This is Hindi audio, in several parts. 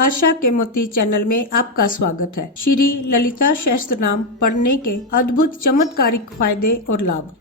आशा के मोती चैनल में आपका स्वागत है। श्री ललिता सहस्त्र नाम पढ़ने के अद्भुत चमत्कारिक फायदे और लाभ।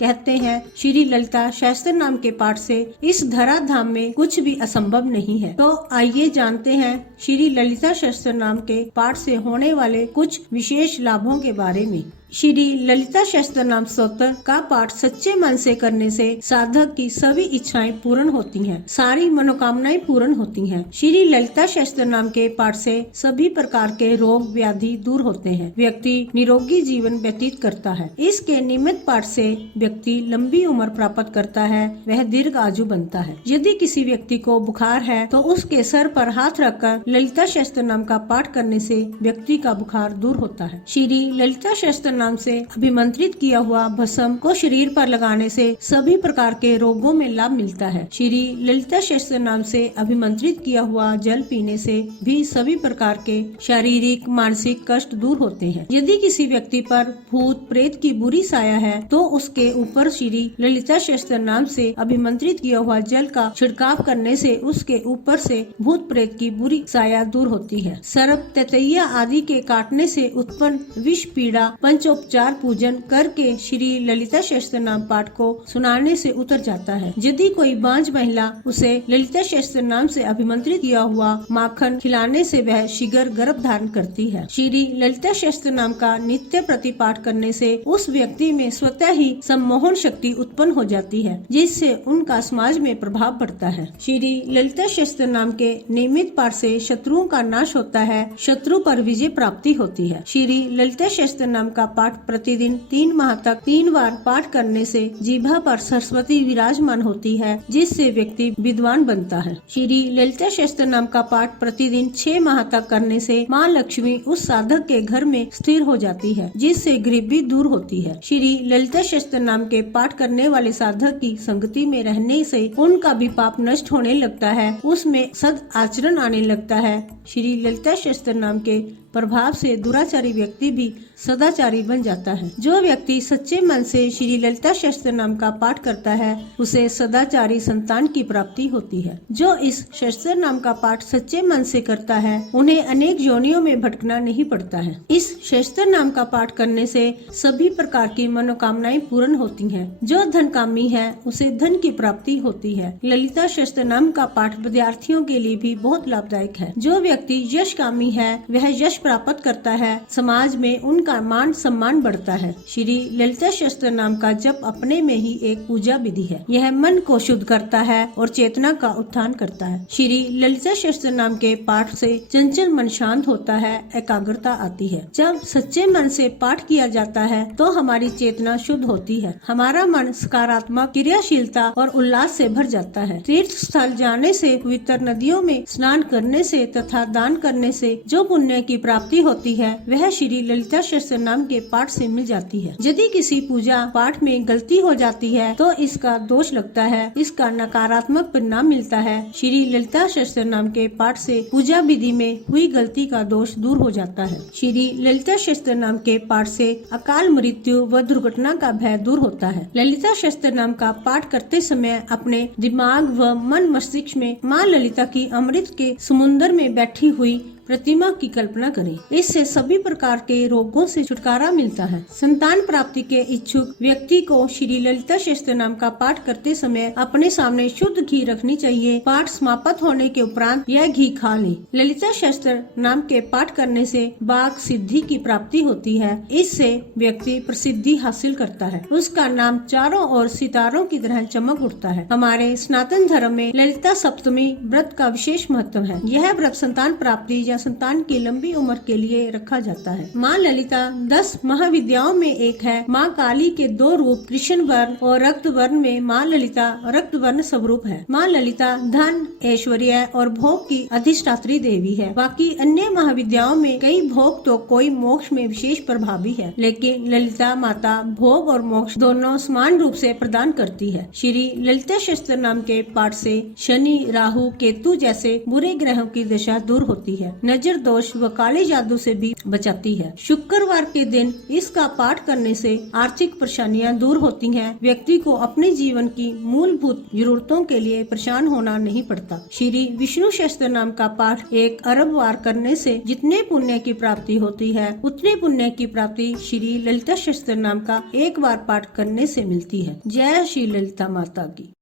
कहते हैं श्री ललिता सहस्त्र नाम के पाठ से इस धराधाम में कुछ भी असंभव नहीं है। तो आइए जानते हैं श्री ललिता सहस्त्र नाम के पाठ से होने वाले कुछ विशेष लाभों के बारे में। श्री ललिता सहस्त्र नाम स्तोत्र का पाठ सच्चे मन से करने से साधक की सभी इच्छाएं पूर्ण होती हैं, सारी मनोकामनाएं पूर्ण होती हैं। श्री ललिता सहस्त्र नाम के पाठ से सभी प्रकार के रोग व्याधि दूर होते हैं, व्यक्ति निरोगी जीवन व्यतीत करता है। इसके नियमित पाठ से व्यक्ति लंबी उम्र प्राप्त करता है, वह दीर्घ आयु बनता है। यदि किसी व्यक्ति को बुखार है तो उसके सर पर हाथ रखकर ललिता सहस्त्र नाम का पाठ करने से व्यक्ति का बुखार दूर होता है। श्री ललिता सहस्त्र नाम से अभिमंत्रित किया हुआ भस्म को शरीर पर लगाने से सभी प्रकार के रोगों में लाभ मिलता है। श्री ललिता सहस्त्र नाम से अभिमंत्रित किया हुआ जल पीने से भी सभी प्रकार के शारीरिक मानसिक कष्ट दूर होते हैं। यदि किसी व्यक्ति पर भूत प्रेत की बुरी साया है तो उसके ऊपर श्री ललिता सहस्त्र नाम से अभिमंत्रित किया हुआ जल का छिड़काव करने से उसके ऊपर से भूत प्रेत की बुरी साया दूर होती है। सर्प ततैया आदि के काटने से उत्पन्न विष पीड़ा पंचोपचार पूजन करके श्री ललिता सहस्त्र नाम पाठ को सुनाने से उतर जाता है। यदि कोई बांझ महिला उसे ललिता सहस्त्र नाम से अभिमंत्रित किया हुआ माखन खिलाने से वह शीघ्र गर्भ धारण करती है। श्री ललिता सहस्त्र नाम का नित्य प्रतिपाठ करने से उस व्यक्ति में स्वतः ही सम्मोहन शक्ति उत्पन्न हो जाती है, जिससे उनका समाज में प्रभाव पड़ता है। श्री ललिता सहस्त्र नाम के नियमित पाठ से शत्रुओं का नाश होता है, शत्रु पर विजय प्राप्ति होती है। श्री ललिता सहस्त्र नाम का पाठ प्रतिदिन 3 माह तक 3 बार पाठ करने से जीभा पर सरस्वती विराजमान होती है, जिससे व्यक्ति विद्वान बनता है। श्री ललिता सहस्त्र नाम का पाठ प्रतिदिन 6 माह तक करने से माँ लक्ष्मी उस साधक के घर में स्थिर हो जाती है, जिससे गरीबी दूर होती है। श्री ललिता सहस्त्र नाम के पाठ करने वाले साधक की संगति में रहने से उनका भी पाप नष्ट होने लगता है, उसमें सद आचरण आने लगता है। श्री ललिता सहस्त्र नाम के प्रभाव से दुराचारी व्यक्ति भी सदाचारी बन जाता है। जो व्यक्ति सच्चे मन से श्री ललिता सहस्त्र नाम का पाठ करता है उसे सदाचारी संतान की प्राप्ति होती है। जो इस सहस्त्र नाम का पाठ सच्चे मन से करता है उन्हें अनेक योनियों में भटकना नहीं पड़ता है। इस सहस्त्र नाम का पाठ करने से सभी प्रकार की मनोकामनाएं पूर्ण होती हैं। जो धन कामी है उसे धन की प्राप्ति होती है। ललिता सहस्त्र नाम का पाठ विद्यार्थियों के लिए भी बहुत लाभदायक है। जो व्यक्ति यश कामी है वह यश प्राप्त करता है, समाज में उनका मान सम्मान बढ़ता है। श्री ललिता सहस्त्र नाम का जप अपने में ही एक पूजा विधि है। यह मन को शुद्ध करता है और चेतना का उत्थान करता है। श्री ललिता सहस्त्र नाम के पाठ से चंचल मन शांत होता है, एकाग्रता आती है। जब सच्चे मन से पाठ किया जाता है तो हमारी चेतना शुद्ध होती है, हमारा मन सकारात्मक क्रियाशीलता और उल्लास से भर जाता है। तीर्थ स्थल जाने से, पवित्र नदियों में स्नान करने से तथा दान करने से जो पुण्य की प्राप्ति होती है वह श्री ललिता सहस्त्र नाम के पाठ से मिल जाती है। यदि किसी पूजा पाठ में गलती हो जाती है तो इसका दोष लगता है, इसका नकारात्मक परिणाम मिलता है। श्री ललिता सहस्त्र नाम के पाठ से पूजा विधि में हुई गलती का दोष दूर हो जाता है। श्री ललिता सहस्त्र नाम के पाठ से अकाल मृत्यु व दुर्घटना का भय दूर होता है। ललिता सहस्त्र नाम का पाठ करते समय अपने दिमाग व मन मस्तिष्क में माँ ललिता की अमृत के समुद्र में बैठी हुई प्रतिमा की कल्पना करें। इससे सभी प्रकार के रोगों से छुटकारा मिलता है। संतान प्राप्ति के इच्छुक व्यक्ति को श्री ललिता सहस्त्र नाम का पाठ करते समय अपने सामने शुद्ध घी रखनी चाहिए। पाठ समाप्त होने के उपरांत यह घी खा लें। ललिता सहस्त्र नाम के पाठ करने से वाक सिद्धि की प्राप्ति होती है। इससे व्यक्ति प्रसिद्धि हासिल करता है, उसका नाम चारों ओर सितारों की तरह चमक उठता है। हमारे सनातन धर्म में ललिता सप्तमी व्रत का विशेष महत्व है। यह व्रत संतान प्राप्ति या संतान की लंबी उम्र के लिए रखा जाता है। माँ ललिता 10 महाविद्याओं में एक है। माँ काली के 2 रूप कृष्ण वर्ण और रक्त वर्ण में माँ ललिता रक्त वर्ण स्वरूप है। माँ ललिता धन, ऐश्वर्य और भोग की अधिष्ठात्री देवी है। बाकी अन्य महाविद्याओं में कई भोग तो कोई मोक्ष में विशेष प्रभावी है, लेकिन ललिता माता भोग और मोक्ष दोनों समान रूप से प्रदान करती है। श्री ललिता सहस्त्र नाम के पाठ से शनि, राहु, केतु जैसे बुरे ग्रहों की दशा दूर होती है। नजर दोष व काले जादू से भी बचाती है। शुक्रवार के दिन इसका पाठ करने से आर्थिक परेशानियां दूर होती हैं। व्यक्ति को अपने जीवन की मूलभूत जरूरतों के लिए परेशान होना नहीं पड़ता। श्री विष्णु सहस्त्र नाम का पाठ 1 अरब बार करने से जितने पुण्य की प्राप्ति होती है, उतने पुण्य की प्राप्ति श्री ललिता सहस्त्र नाम का 1 बार पाठ करने से मिलती है। जय श्री ललिता माता की।